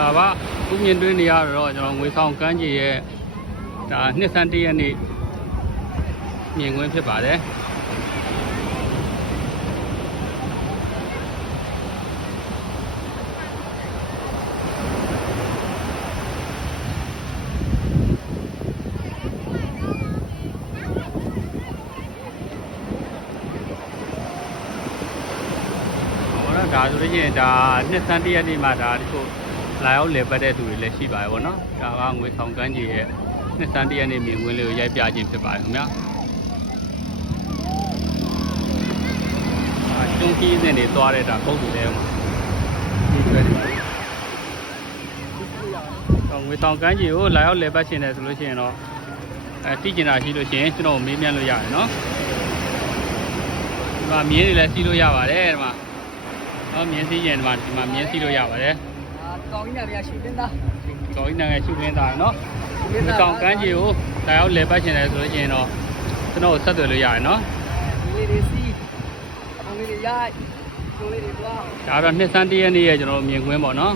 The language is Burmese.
လာပါဥမြင့်တွင်းနေရတော့ကျွန်တော်ငွေဆောင်ကမ်းခြေရဲ့ဒါနှစ်ဆန်းတရက်နေ့မြင်ကွင်းဖြစ်ပါတယ်ဒါဆိုရင်ဒါနှစ်ဆန်းတရက်နေ့မှာဒါတချို့လာရောက်လည်ပတ်တဲ့သူတွေလည်းရှိပါတယ်ဗောနော်ဒါကငွေဆောင်ကမ်းခြေရဲ့နှစ်ဆန်းတရက်နေ့မြင်ကွင်းလေးကိုရိုက်ပြခြင်းဖြစ်ပါတယ်ခင်ဗျာကျွန်းကြီးနဲ့နေသွားတဲ့ဒါပုတ်တူတဲမှာဒီကျွဲတွေတော့ငွေဆောင်ကမ်းခြေကိုလာရောက်လည်ပတ်ခြင်းတယ်ဆိုလို့ရှိရင်တော့တိကျင်တာရှိလို့ရှိရင်ကျွန်တော်မေးမြန်းလို့ရတယ်နော်ဒီမှာမြင်းတွေလည်းစီးလို့ရပါတယ်ဒီမှာမြင်းစီးရင်ဒီမှာမြင်းစီးလို့ရပါတယ်ကောင်းကြီးနာရရှိတင်တာကောင်းကြီးနာရရှိတင်တာနော်ဒီကောင်ကမ်းခြေကိုလာရောက်လည်ပတ်ရှင်တယ်ဆိုလို့ရှိရင်တော့ကျွန်တော်ဆက်သွယ်လို့ရတယ်နော်ဒီလေးတွေစီးအုံးလေးတွေရိုက်ကျိုးလေးတွေတွားဒါတော့နှစ်ဆန်းတရက်နေ့ရဲ့ကျွန်တော်မြင်ကွင်းပေါ့နော်